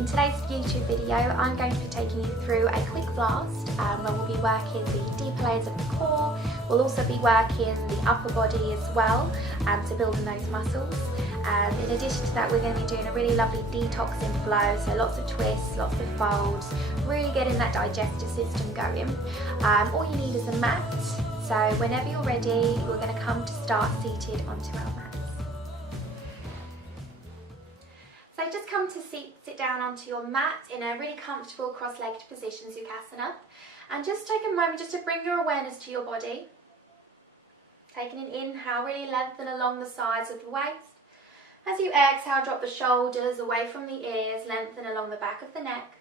In today's YouTube video, I'm going to be taking you through a quick blast where we'll be working the deeper layers of the core. We'll also be working the upper body as well to build in those muscles. In addition to that, we're going to be doing a really lovely detoxing flow, so lots of twists, lots of folds, really getting that digestive system going. All you need is a mat, so whenever you're ready, we're going to come to start seated onto our mats. So just come to sit down onto your mat in a really comfortable cross-legged position, Sukhasana, and just take a moment just to bring your awareness to your body. Taking an inhale, really lengthen along the sides of the waist. As you exhale, drop the shoulders away from the ears, lengthen along the back of the neck.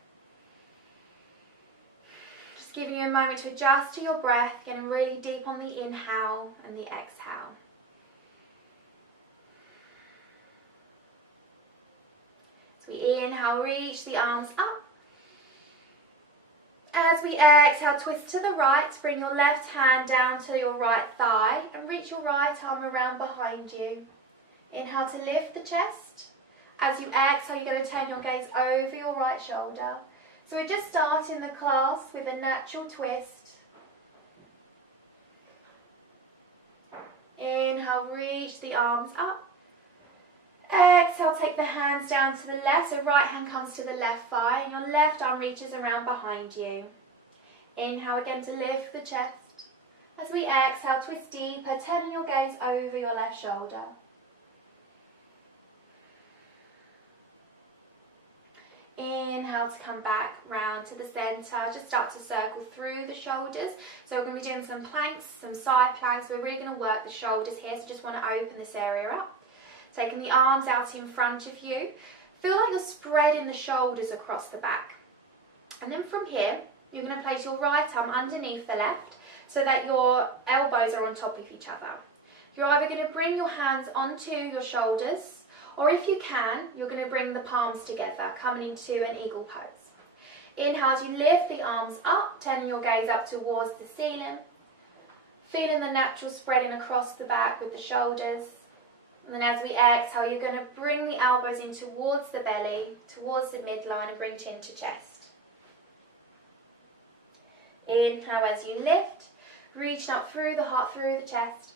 Just giving you a moment to adjust to your breath, getting really deep on the inhale and the exhale. As we inhale, reach the arms up. As we exhale, twist to the right, bring your left hand down to your right thigh and reach your right arm around behind you. Inhale to lift the chest. As you exhale, you're going to turn your gaze over your right shoulder. So we're just starting the class with a natural twist. Inhale, reach the arms up. Exhale, take the hands down to the left, so right hand comes to the left thigh and your left arm reaches around behind you. Inhale again to lift the chest. As we exhale, twist deeper, turning your gaze over your left shoulder. Inhale to come back round to the centre, just start to circle through the shoulders. So we're going to be doing some planks, some side planks. We're really going to work the shoulders here, so just want to open this area up. Taking the arms out in front of you. Feel like you're spreading the shoulders across the back. And then from here, you're going to place your right arm underneath the left so that your elbows are on top of each other. You're either going to bring your hands onto your shoulders, or if you can, you're going to bring the palms together, coming into an eagle pose. Inhale as you lift the arms up, turning your gaze up towards the ceiling. Feeling the natural spreading across the back with the shoulders. And then as we exhale, you're going to bring the elbows in towards the belly, towards the midline, and bring chin to chest. Inhale as you lift, reaching up through the heart, through the chest.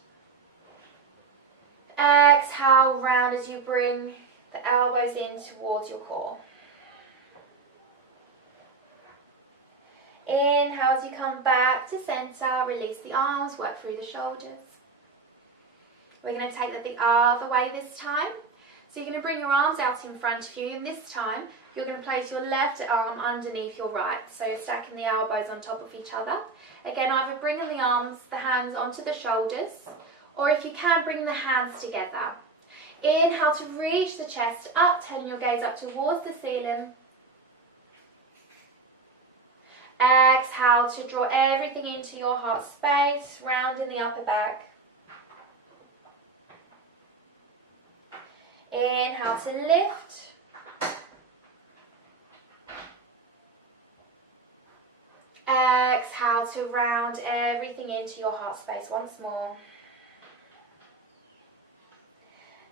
Exhale, round as you bring the elbows in towards your core. Inhale as you come back to centre, release the arms, work through the shoulders. We're going to take that the other way this time. So you're going to bring your arms out in front of you, and this time you're going to place your left arm underneath your right. So you're stacking the elbows on top of each other. Again, either bringing the hands onto the shoulders, or if you can, bring the hands together. Inhale to reach the chest up, turning your gaze up towards the ceiling. Exhale to draw everything into your heart space, rounding the upper back. Inhale to lift. Exhale to round everything into your heart space once more.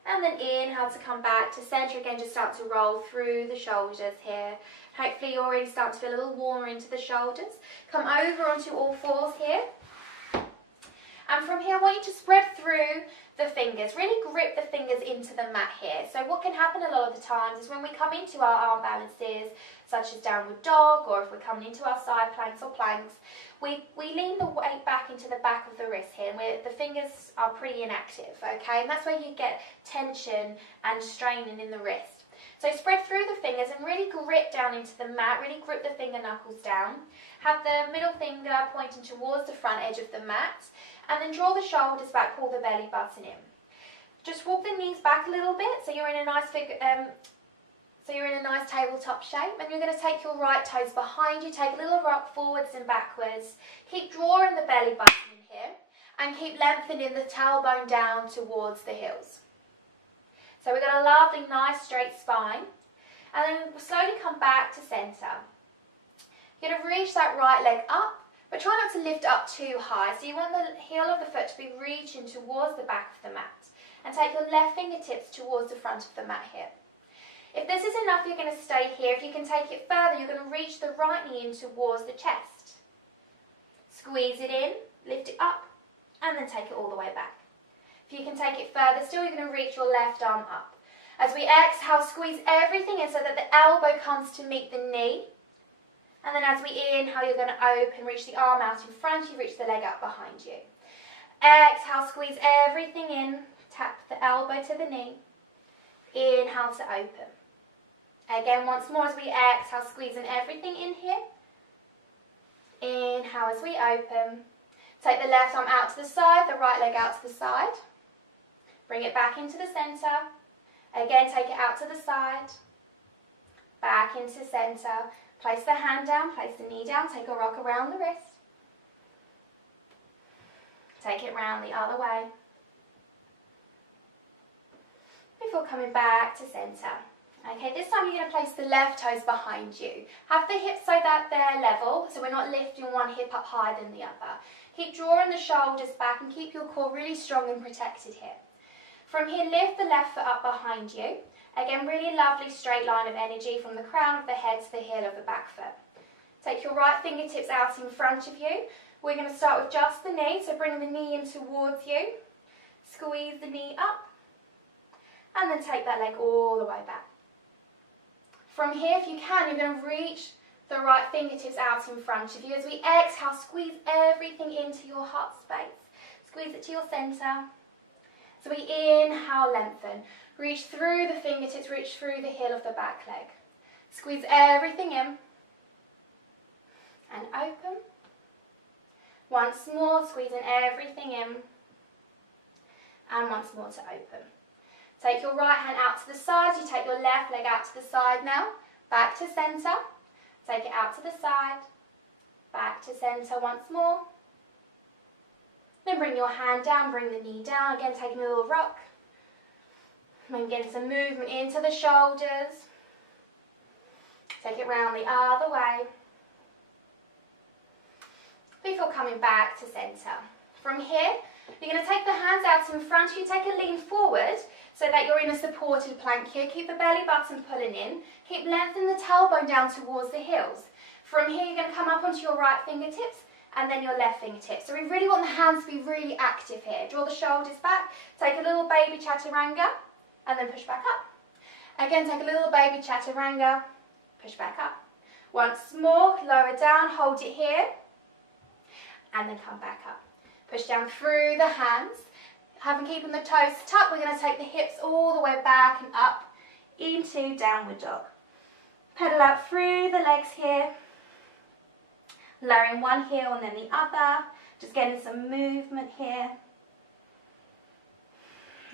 And then inhale to come back to centre again, just start to roll through the shoulders here. Hopefully you're already starting to feel a little warmer into the shoulders. Come over onto all fours here. And from here, I want you to spread through the fingers. Really grip the fingers into the mat here. So what can happen a lot of the times is when we come into our arm balances, such as downward dog, or if we're coming into our side planks or planks, we lean the weight back into the back of the wrist here, and the fingers are pretty inactive, okay? And that's where you get tension and straining in the wrist. So spread through the fingers and really grip down into the mat, really grip the finger knuckles down. Have the middle finger pointing towards the front edge of the mat, and then draw the shoulders back, pull the belly button in. Just walk the knees back a little bit so you're in a nice tabletop shape, and you're going to take your right toes behind you, take a little rock forwards and backwards. Keep drawing the belly button in here and keep lengthening the tailbone down towards the heels. So we've got a lovely, nice straight spine, and then we'll slowly come back to centre. You're going to reach that right leg up, but try not to lift up too high. So you want the heel of the foot to be reaching towards the back of the mat, and take your left fingertips towards the front of the mat here. If this is enough, you're going to stay here. If you can take it further, you're going to reach the right knee in towards the chest. Squeeze it in, lift it up, and then take it all the way back. If you can take it further still, you're going to reach your left arm up. As we exhale, squeeze everything in so that the elbow comes to meet the knee. And then as we inhale, you're going to open, reach the arm out in front you, reach the leg up behind you. Exhale, squeeze everything in, tap the elbow to the knee. Inhale to open. Again, once more as we exhale, squeezing everything in here. Inhale as we open. Take the left arm out to the side, the right leg out to the side. Bring it back into the centre. Again, take it out to the side. Back into centre. Place the hand down, place the knee down, take a rock around the wrist. Take it round the other way. Before coming back to centre. Okay, this time you're going to place the left toes behind you. Have the hips so that they're level, so we're not lifting one hip up higher than the other. Keep drawing the shoulders back and keep your core really strong and protected here. From here, lift the left foot up behind you. Again, really lovely straight line of energy from the crown of the head to the heel of the back foot. Take your right fingertips out in front of you. We're going to start with just the knee, so bring the knee in towards you. Squeeze the knee up. And then take that leg all the way back. From here, if you can, you're going to reach the right fingertips out in front of you. As we exhale, squeeze everything into your heart space. Squeeze it to your centre. So we inhale, lengthen. Reach through the fingertips, reach through the heel of the back leg. Squeeze everything in. And open. Once more, squeezing everything in. And once more to open. Take your right hand out to the side. You take your left leg out to the side now. Back to centre. Take it out to the side. Back to centre once more. Then bring your hand down, bring the knee down. Again, taking a little rock. And getting some movement into the shoulders. Take it round the other way. Before coming back to centre. From here, you're going to take the hands out in front of you. Take a lean forward so that you're in a supported plank here. Keep the belly button pulling in. Keep lengthening the tailbone down towards the heels. From here, you're going to come up onto your right fingertips and then your left fingertips. So we really want the hands to be really active here. Draw the shoulders back. Take a little baby chaturanga and then push back up. Again, take a little baby chaturanga. Push back up. Once more, lower down, hold it here. And then come back up. Push down through the hands. Keeping the toes tucked, we're going to take the hips all the way back and up into downward dog. Pedal out through the legs here. Lowering one heel and then the other. Just getting some movement here.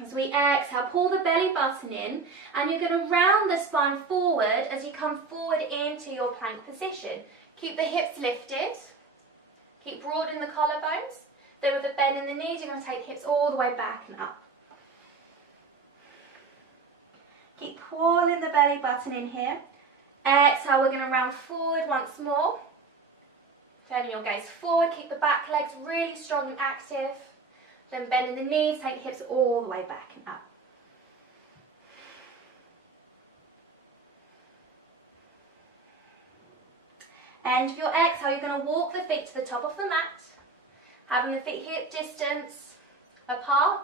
As we exhale, pull the belly button in and you're going to round the spine forward as you come forward into your plank position. Keep the hips lifted. Keep broadening the collarbones. Then with a bend in the knees, you're going to take the hips all the way back and up. Keep pulling the belly button in here. Exhale, we're going to round forward once more. Turning your gaze forward, keep the back legs really strong and active. Then bending the knees, take the hips all the way back and up. End of your exhale, you're going to walk the feet to the top of the mat. Having the feet hip distance apart.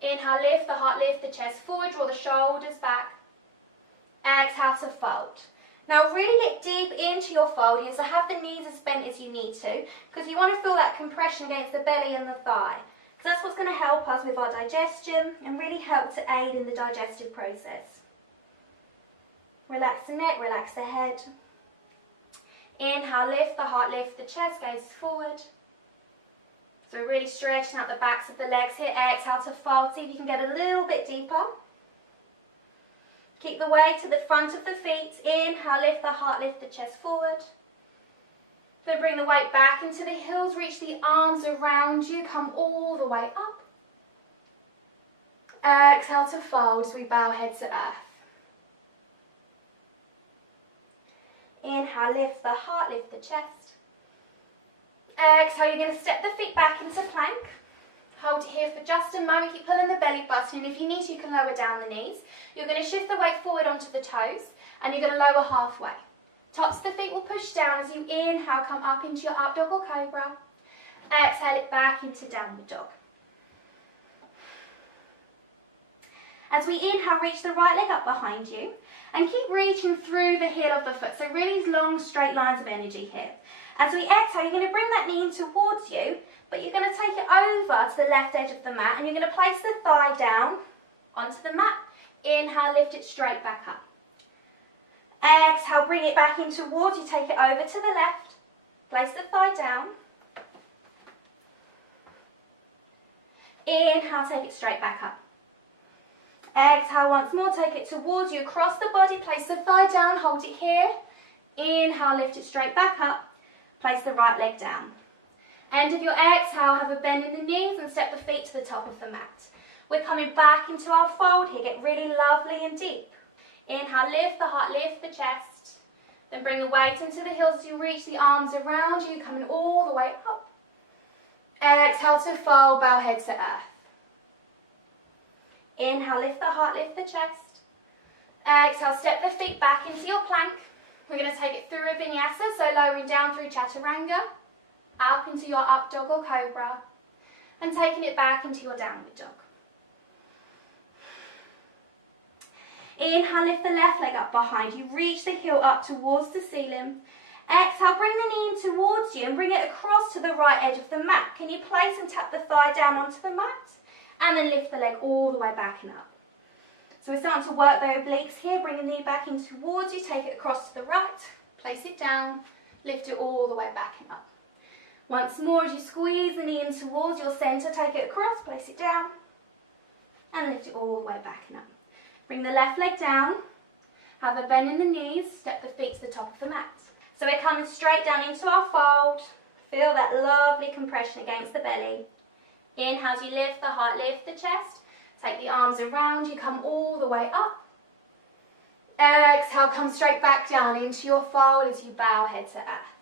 Inhale, lift the heart, lift the chest forward, draw the shoulders back. Exhale to fold. Now really get deep into your fold here, so have the knees as bent as you need to, because you want to feel that compression against the belly and the thigh. Because that's what's going to help us with our digestion and really help to aid in the digestive process. Relax the neck, relax the head. Inhale, lift the heart, lift the chest, gaze forward. So we're really stretching out the backs of the legs here. Exhale to fold. See if you can get a little bit deeper. Keep the weight to the front of the feet. Inhale, lift the heart, lift the chest forward. Then bring the weight back into the heels. Reach the arms around you. Come all the way up. Exhale to fold as we bow head to earth. Inhale, lift the heart, lift the chest. Exhale, you're going to step the feet back into plank. Hold it here for just a moment. Keep pulling the belly button, and if you need to, you can lower down the knees. You're going to shift the weight forward onto the toes, and you're going to lower halfway. Tops of the feet will push down as you inhale, come up into your up dog or cobra. Exhale it back into downward dog. As we inhale, reach the right leg up behind you, and keep reaching through the heel of the foot. So really long, straight lines of energy here. As we exhale, you're going to bring that knee in towards you, but you're going to take it over to the left edge of the mat, and you're going to place the thigh down onto the mat. Inhale, lift it straight back up. Exhale, bring it back in towards you, take it over to the left. Place the thigh down. Inhale, take it straight back up. Exhale once more, take it towards you, across the body, place the thigh down, hold it here. Inhale, lift it straight back up. Place the right leg down. End of your exhale, have a bend in the knees and step the feet to the top of the mat. We're coming back into our fold here, get really lovely and deep. Inhale, lift the heart, lift the chest. Then bring the weight into the heels as you reach the arms around you, coming all the way up. Exhale to fold, bow head to earth. Inhale, lift the heart, lift the chest. Exhale, step the feet back into your plank. We're going to take it through a vinyasa, so lowering down through chaturanga, up into your up dog or cobra, and taking it back into your downward dog. Inhale, lift the left leg up behind you, reach the heel up towards the ceiling. Exhale, bring the knee in towards you and bring it across to the right edge of the mat. Can you place and tap the thigh down onto the mat? And then lift the leg all the way back and up. So we're starting to work the obliques here. Bring the knee back in towards you, take it across to the right, place it down, lift it all the way back and up. Once more, as you squeeze the knee in towards your centre, take it across, place it down, and lift it all the way back and up. Bring the left leg down, have a bend in the knees, step the feet to the top of the mat. So we're coming straight down into our fold. Feel that lovely compression against the belly. Inhale as you lift the heart, lift the chest. Take the arms around you, come all the way up. Exhale, come straight back down into your fold as you bow head to earth.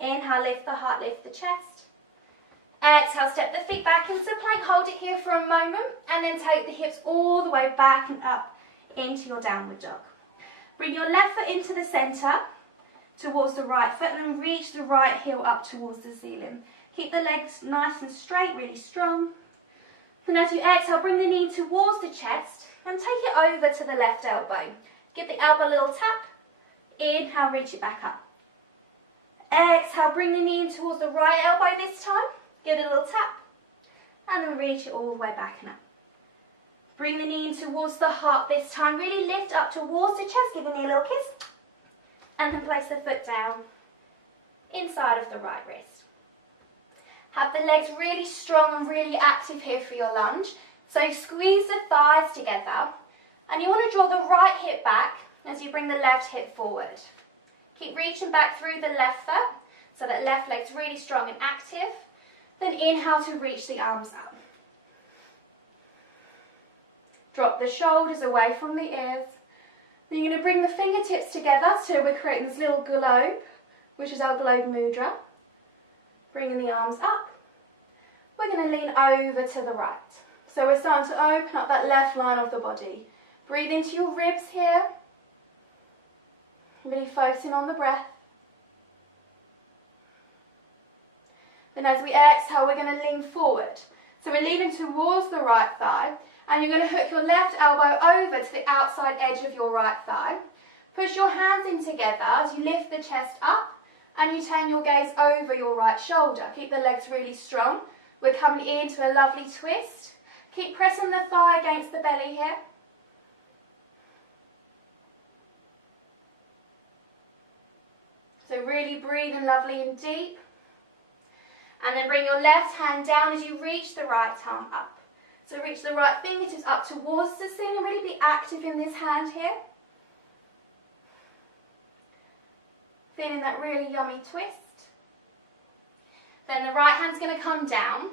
Inhale, lift the heart, lift the chest. Exhale, step the feet back into plank, hold it here for a moment, and then take the hips all the way back and up into your downward dog. Bring your left foot into the centre, towards the right foot, and then reach the right heel up towards the ceiling. Keep the legs nice and straight, really strong. Then as you exhale, bring the knee towards the chest and take it over to the left elbow. Give the elbow a little tap. Inhale, reach it back up. Exhale, bring the knee in towards the right elbow this time. Give it a little tap. And then reach it all the way back and up. Bring the knee in towards the heart this time. Really lift up towards the chest. Give the knee a little kiss. And then place the foot down inside of the right wrist. Have the legs really strong and really active here for your lunge. So squeeze the thighs together. And you want to draw the right hip back as you bring the left hip forward. Keep reaching back through the left foot so that left leg's really strong and active. Then inhale to reach the arms up. Drop the shoulders away from the ears. Then you're going to bring the fingertips together so we're creating this little globe, which is our globe mudra. Bringing the arms up. We're going to lean over to the right. So we're starting to open up that left line of the body. Breathe into your ribs here. Really focusing on the breath. Then as we exhale, we're going to lean forward. So we're leaning towards the right thigh. And you're going to hook your left elbow over to the outside edge of your right thigh. Push your hands in together as you lift the chest up. And you turn your gaze over your right shoulder. Keep the legs really strong. We're coming into a lovely twist. Keep pressing the thigh against the belly here. So really breathing lovely and deep. And then bring your left hand down as you reach the right arm up. So reach the right fingertips up towards the ceiling. Really be active in this hand here. Feeling that really yummy twist. Then the right hand's going to come down.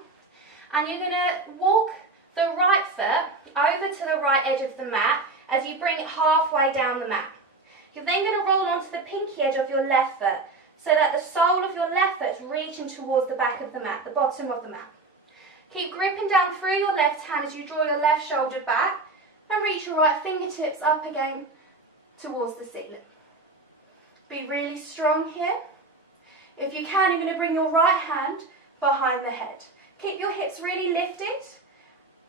And you're going to walk the right foot over to the right edge of the mat as you bring it halfway down the mat. You're then going to roll onto the pinky edge of your left foot so that the sole of your left foot is reaching towards the back of the mat, the bottom of the mat. Keep gripping down through your left hand as you draw your left shoulder back and reach your right fingertips up again towards the ceiling. Be really strong here. If you can, you're going to bring your right hand behind the head. Keep your hips really lifted,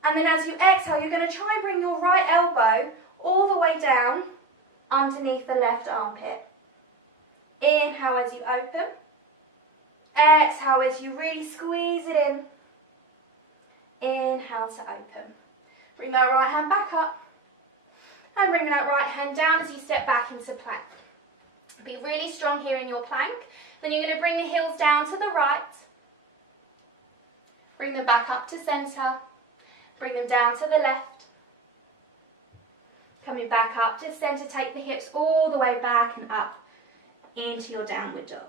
and then as you exhale, you're going to try and bring your right elbow all the way down underneath the left armpit. Inhale as you open. Exhale as you really squeeze it in. Inhale to open. Bring that right hand back up and bring that right hand down as you step back into plank. Be really strong here in your plank. Then you're going to bring the heels down to the right. Bring them back up to centre. Bring them down to the left. Coming back up to centre, take the hips all the way back and up into your downward dog.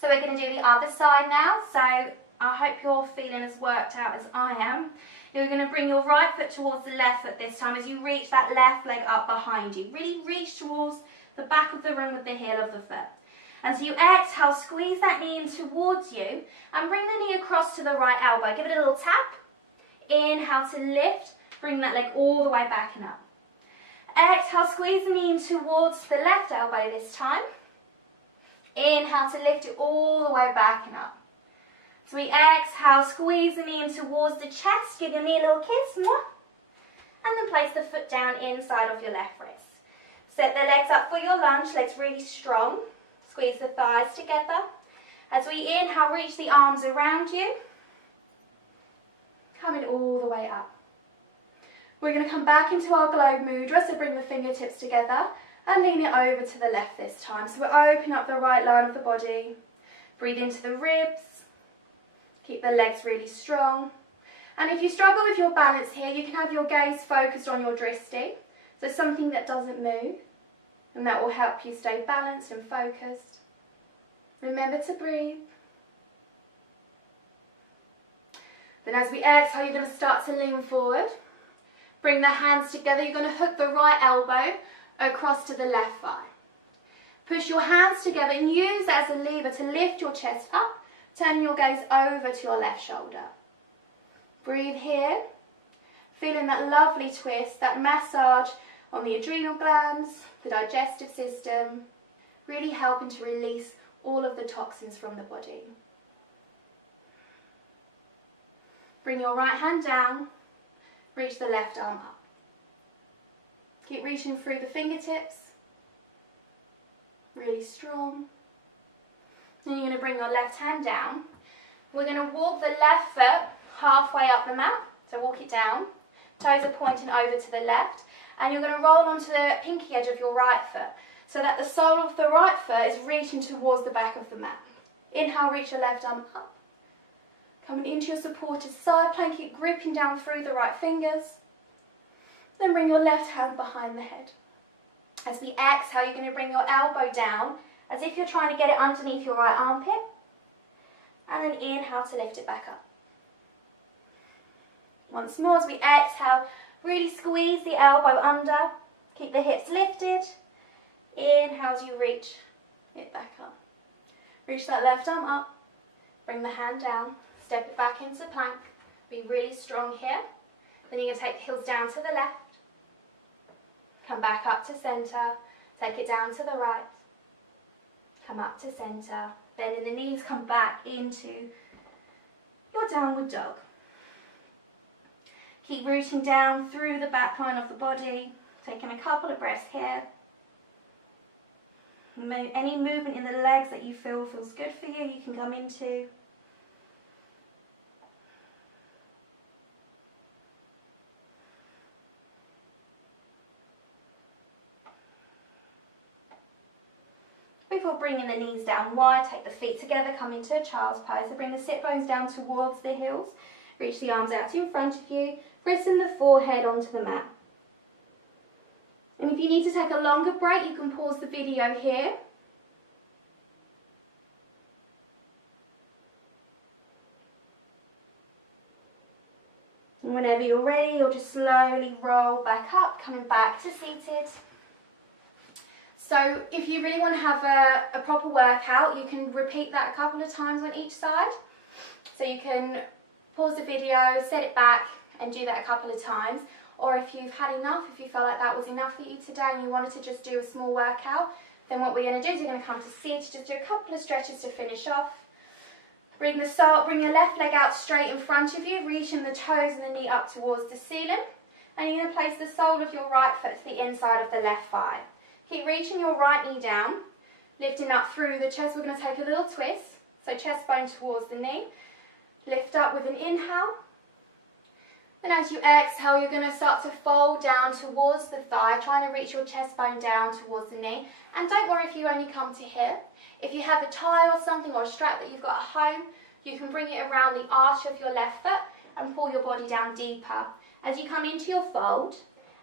So we're going to do the other side now. So I hope you're feeling as worked out as I am. You're going to bring your right foot towards the left foot this time as you reach that left leg up behind you. Really reach towards the back of the room with the heel of the foot. And so you exhale, squeeze that knee in towards you and bring the knee across to the right elbow. Give it a little tap. Inhale to lift. Bring that leg all the way back and up. Exhale, squeeze the knee in towards the left elbow this time. Inhale to lift it all the way back and up. So we exhale, squeeze the knee in towards the chest, give your knee a little kiss, and then place the foot down inside of your left wrist. Set the legs up for your lunge, legs really strong. Squeeze the thighs together. As we inhale, reach the arms around you. Coming all the way up. We're going to come back into our globe mudra, so bring the fingertips together and lean it over to the left this time. So we'll open up the right line of the body. Breathe into the ribs. Keep the legs really strong. And if you struggle with your balance here, you can have your gaze focused on your drishti, so something that doesn't move, and that will help you stay balanced and focused. Remember to breathe. Then as we exhale, you're going to start to lean forward. Bring the hands together. You're going to hook the right elbow across to the left thigh. Push your hands together and use that as a lever to lift your chest up, turning your gaze over to your left shoulder. Breathe here, feeling that lovely twist, that massage on the adrenal glands, the digestive system, really helping to release all of the toxins from the body. Bring your right hand down, reach the left arm up. Keep reaching through the fingertips, really strong. Then you're going to bring your left hand down. We're going to walk the left foot halfway up the mat, so walk it down. Toes are pointing over to the left, and you're going to roll onto the pinky edge of your right foot, so that the sole of the right foot is reaching towards the back of the mat. Inhale, reach your left arm up. Coming into your supported side plank, keep gripping down through the right fingers. Then bring your left hand behind the head. As we exhale, you're going to bring your elbow down, as if you're trying to get it underneath your right armpit. And then inhale to lift it back up. Once more, as we exhale, really squeeze the elbow under. Keep the hips lifted. Inhale as you reach it back up. Reach that left arm up. Bring the hand down. Step it back into plank. Be really strong here. Then you're going to take the heels down to the left. Come back up to centre. Take it down to the right. Come up to centre. Bending the knees, come back into your downward dog. Keep rooting down through the back line of the body. Taking a couple of breaths here. Any movement in the legs that you feel feels good for you, you can come into. Before bringing the knees down wide, take the feet together, come into a child's pose. So bring the sit bones down towards the heels. Reach the arms out in front of you, pressing the forehead onto the mat. And if you need to take a longer break, you can pause the video here. And whenever you're ready, you'll just slowly roll back up, coming back to seated. So if you really want to have a proper workout, you can repeat that a couple of times on each side. So you can pause the video, set it back and do that a couple of times. Or if you've had enough, if you felt like that was enough for you today and you wanted to just do a small workout, then what we're going to do is you're going to come to sit, just do a couple of stretches to finish off. Bring your left leg out straight in front of you, reaching the toes and the knee up towards the ceiling. And you're going to place the sole of your right foot to the inside of the left thigh. Keep reaching your right knee down, lifting up through the chest. We're going to take a little twist, so chest bone towards the knee. Lift up with an inhale. And as you exhale, you're going to start to fold down towards the thigh, trying to reach your chest bone down towards the knee. And don't worry if you only come to here. If you have a tie or something or a strap that you've got at home, you can bring it around the arch of your left foot and pull your body down deeper as you come into your fold.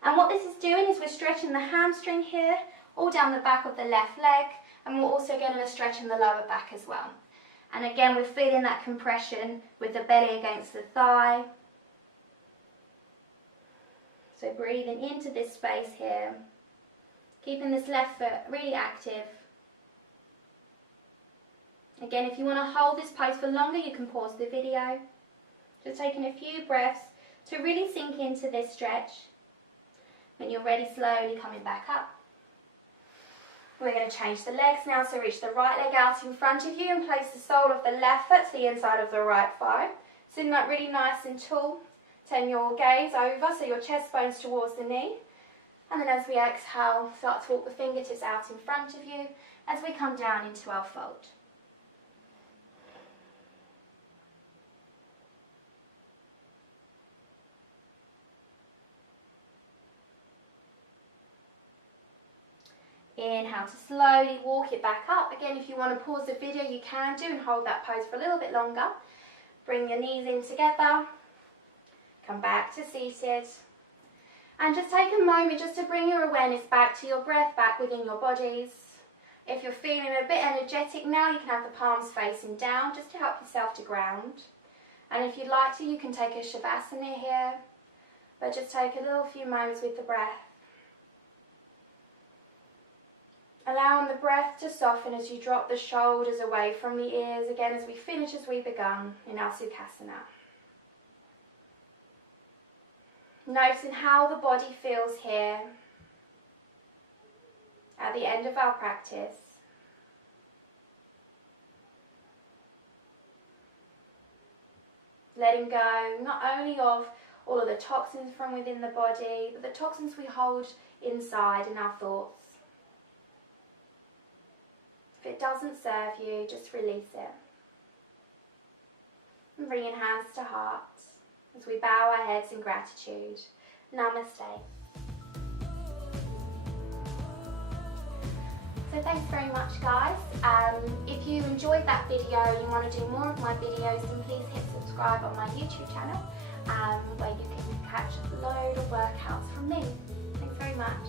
And what this is doing is we're stretching the hamstring here, all down the back of the left leg, and we're also getting a stretch in the lower back as well. And again, we're feeling that compression with the belly against the thigh. So breathing into this space here, keeping this left foot really active. Again, if you want to hold this pose for longer, you can pause the video. Just taking a few breaths to really sink into this stretch. When you're ready, slowly coming back up. We're going to change the legs now, so reach the right leg out in front of you and place the sole of the left foot to the inside of the right thigh. Sitting up really nice and tall. Turn your gaze over, so your chest bone's towards the knee. And then as we exhale, start to walk the fingertips out in front of you as we come down into our fold. Inhale to slowly walk it back up. Again, if you want to pause the video, you can do and hold that pose for a little bit longer. Bring your knees in together. Come back to seated. And just take a moment just to bring your awareness back to your breath, back within your bodies. If you're feeling a bit energetic now, you can have the palms facing down just to help yourself to ground. And if you'd like to, you can take a shavasana here. But just take a little few moments with the breath. Allowing the breath to soften as you drop the shoulders away from the ears, again as we finish as we begun in our Sukhasana. Noticing how the body feels here at the end of our practice. Letting go not only of all of the toxins from within the body, but the toxins we hold inside in our thoughts. If it doesn't serve you, just release it. And bringing hands to heart as we bow our heads in gratitude. Namaste. So thanks very much, guys. If you enjoyed that video and you want to do more of my videos, then please hit subscribe on my YouTube channel where you can catch a load of workouts from me. Thanks very much.